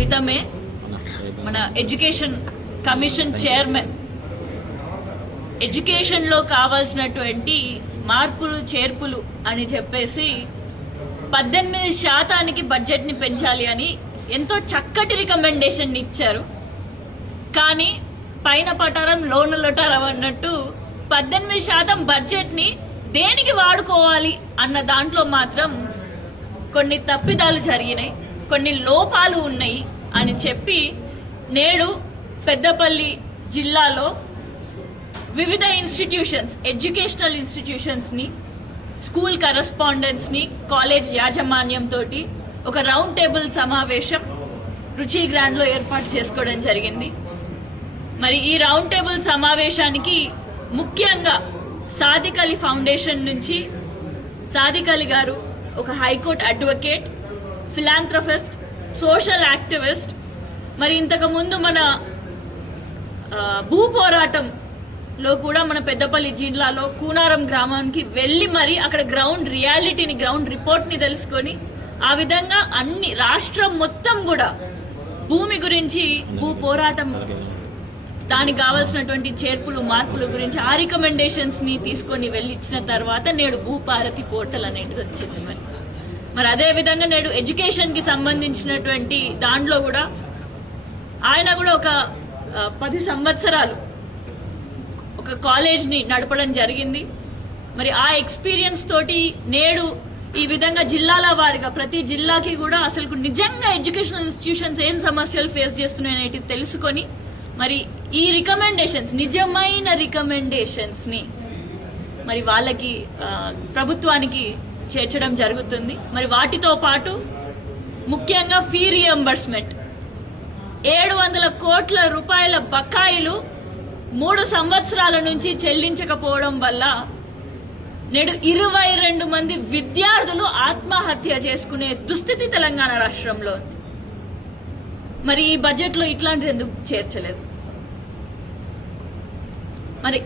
క్రితమే మన education commission chairman ఎడ్యుకేషన్లో కావాల్సినటువంటి మార్పులు చేర్పులు అని చెప్పేసి 18% బడ్జెట్ని పెంచాలి అని ఎంతో చక్కటి రికమెండేషన్ ఇచ్చారు. కానీ పైన పటారం లోన లొటారం అన్నట్టు 18% బడ్జెట్ని దేనికి వాడుకోవాలి అన్న దాంట్లో మాత్రం కొన్ని తప్పిదాలు జరిగినాయి, కొన్ని లోపాలు ఉన్నాయి అని చెప్పి నేడు పెద్దపల్లి జిల్లాలో వివిధ ఇన్స్టిట్యూషన్స్, ఎడ్యుకేషనల్ ఇన్స్టిట్యూషన్స్ని, స్కూల్ కరెస్పాండెంట్స్ని, కాలేజ్ యాజమాన్యంతో ఒక రౌండ్ టేబుల్ సమావేశం రుచి గ్రాండ్లో ఏర్పాటు చేసుకోవడం జరిగింది. మరి ఈ రౌండ్ టేబుల్ సమావేశానికి ముఖ్యంగా సాదిక్ అలీ ఫౌండేషన్ నుంచి సాదిక్ అలీ గారు ఒక high court advocate, philanthropist, social activist, మరి ఇంతకుముందు మన భూ పోరాటంలో కూడా మన పెద్దపల్లి జిల్లాలో కూనారం గ్రామానికి వెళ్ళి మరి అక్కడ గ్రౌండ్ రియాలిటీని, గ్రౌండ్ రిపోర్ట్ని తెలుసుకొని ఆ విధంగా అన్ని రాష్ట్రం మొత్తం కూడా భూమి గురించి, భూ పోరాటం, దానికి కావాల్సినటువంటి చేర్పులు మార్పుల గురించి ఆ రికమెండేషన్స్ ని తీసుకొని వెళ్ళి ఇచ్చిన తర్వాత నేడు భూపారతి పోర్టల్ అనేది వచ్చింది. మరి అదే విధంగా నేడు ఎడ్యుకేషన్ కి సంబంధించినటువంటి దాంట్లో కూడా ఆయన కూడా ఒక 10 సంవత్సరాలు ఒక కాలేజ్ ని నడపడం జరిగింది. మరి ఆ ఎక్స్పీరియన్స్ తోటి నేడు ఈ విధంగా జిల్లాల వారిగా ప్రతి జిల్లాకి కూడా అసలు నిజంగా ఎడ్యుకేషనల్ ఇన్స్టిట్యూషన్స్ ఏం సమస్యలు ఫేస్ చేస్తున్నాయనేది తెలుసుకొని మరి ఈ రికమెండేషన్స్, నిజమైన రికమెండేషన్స్ ని మరి వాళ్ళకి ప్రభుత్వానికి చేర్చడం జరుగుతుంది. మరి వాటితో పాటు ముఖ్యంగా ఫీ రియంబర్స్మెంట్ 700 కోట్ల రూపాయల బకాయిలు 3 సంవత్సరాల నుంచి చెల్లించకపోవడం వల్ల నేడు 22 మంది విద్యార్థులు ఆత్మహత్య చేసుకునే దుస్థితి తెలంగాణ రాష్ట్రంలో ఉంది. మరి ఈ బడ్జెట్ లో ఇట్లాంటిది ఎందుకు చేర్చలేదు? మరి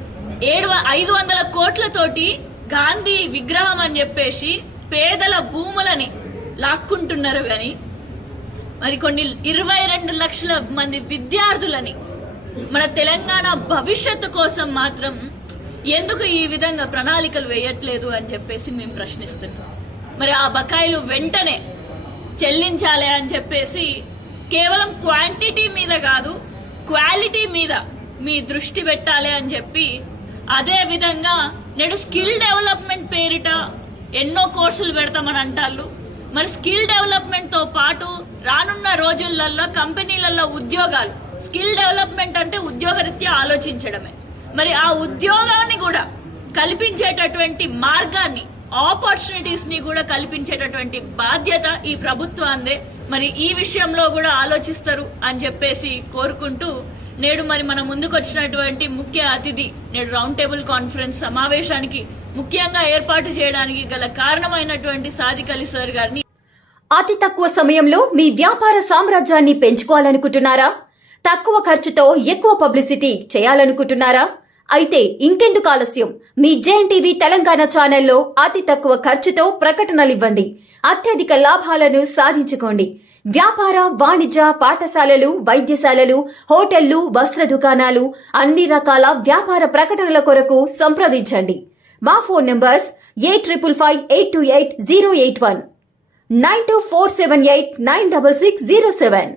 500 కోట్లతోటి గాంధీ విగ్రహం అని చెప్పేసి పేదల భూములని లాక్కుంటున్నారు గాని మరి కొన్ని 22 లక్షల మంది విద్యార్థులని, మన తెలంగాణ భవిష్యత్తు కోసం మాత్రం ఎందుకు ఈ విధంగా ప్రణాళికలు వేయట్లేదు అని చెప్పేసి మేము ప్రశ్నిస్తున్నాం. మరి ఆ బకాయిలు వెంటనే చెల్లించాలి అని చెప్పేసి కేవలం క్వాంటిటీ మీద కాదు, క్వాలిటీ మీద మీ దృష్టి పెట్టాలి అని చెప్పి, అదే విధంగా నేడు స్కిల్ డెవలప్మెంట్ పేరిట ఎన్నో కోర్సులు పెడతామని అంటారు. మరి స్కిల్ డెవలప్మెంట్ తో పాటు రానున్న రోజులలో కంపెనీలలో ఉద్యోగాలు, స్కిల్ డెవలప్మెంట్ అంటే ఉద్యోగరీత్యా ఆలోచించడమే. మరి ఆ ఉద్యోగాన్ని కూడా కల్పించేటటువంటి మార్గాన్ని, ఆపర్చునిటీస్ ని కూడా కల్పించేటటువంటి బాధ్యత ఈ ప్రభుత్వాందే. మరి ఈ విషయంలో కూడా ఆలోచిస్తారు అని చెప్పేసి కోరుకుంటూ నేడు మరి మన ముందుకు వచ్చినటువంటి ముఖ్య అతిథి నేడు రౌండ్ టేబుల్ కాన్ఫరెన్స్ సమావేశానికి ముఖ్యంగా ఏర్పాటు చేయడానికి గల కారణమైనటువంటి సాదిక్ అలీ సార్ గారిని, అతి తక్కువ సమయంలో మీ వ్యాపార సామ్రాజ్యాన్ని పెంచుకోవాలనుకుంటున్నారా? తక్కువ ఖర్చుతో ఎక్కువ పబ్లిసిటీ చేయాలనుకుంటున్నారా? అయితే ఇంకెందుకు ఆలస్యం? మీ జేఎన్టీవీ తెలంగాణ ఛానల్లో అతి తక్కువ ఖర్చుతో ప్రకటనలివ్వండి. అత్యధిక లాభాలను సాధించుకోండి. వ్యాపార, వాణిజ్య, పాఠశాలలు, వైద్యశాలలు, హోటళ్లు, వస్త్ర దుకాణాలు, అన్ని రకాల వ్యాపార ప్రకటనల కొరకు సంప్రదించండి. మా ఫోన్ నంబర్స్ 8558288081, 9247896607.